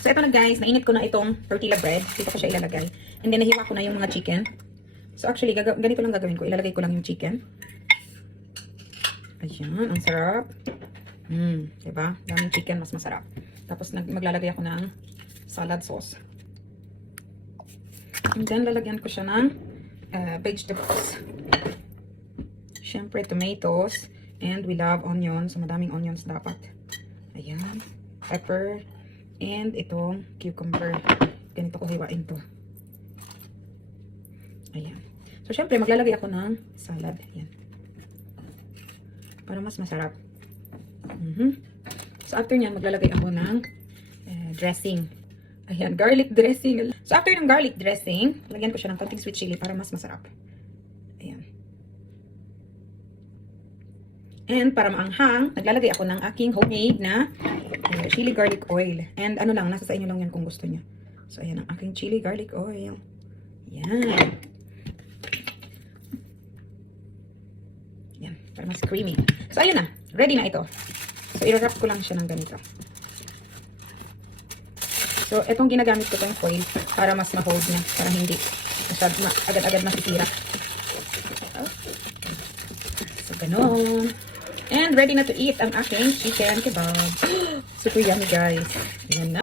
So, ito na guys, nainit ko na itong tortilla bread. Dito ko siya ilalagay. And then, nahiwa ko na yung mga chicken. So, actually, ganito lang gagawin ko. Ilalagay ko lang yung chicken. Ayan, ang sarap. Diba? Daming chicken, mas masarap. Tapos, maglalagay ako ng salad sauce. And then, lalagyan ko siya ng vegetables. Siyempre, tomatoes. And we love onions. So, madaming onions dapat. Ayan. Pepper. And itong cucumber. Ganito ko hiwain to. Ayan. So, syempre, maglalagay ako ng salad. Ayan. Para mas masarap. So, after nyan, maglalagay ako ng dressing. Ayan, garlic dressing. So, after ng garlic dressing, lagyan ko siya ng konting sweet chili para mas masarap. Ayan. And para maanghang, naglalagay ako ng aking homemade na chili garlic oil. And ano lang, nasa sa inyo lang yan kung gusto niyo. So, ayan ang aking chili garlic oil. Yan. Yan, para mas creamy. So, ayun na. Ready na ito. So, i-wrap ko lang siya ng ganito. So, itong ginagamit ko itong foil para mas ma-hold niya. Para hindi agad-agad masisira. So, ganun. And ready na to eat ang aking chicken kebab. Super yummy guys. Ayan na.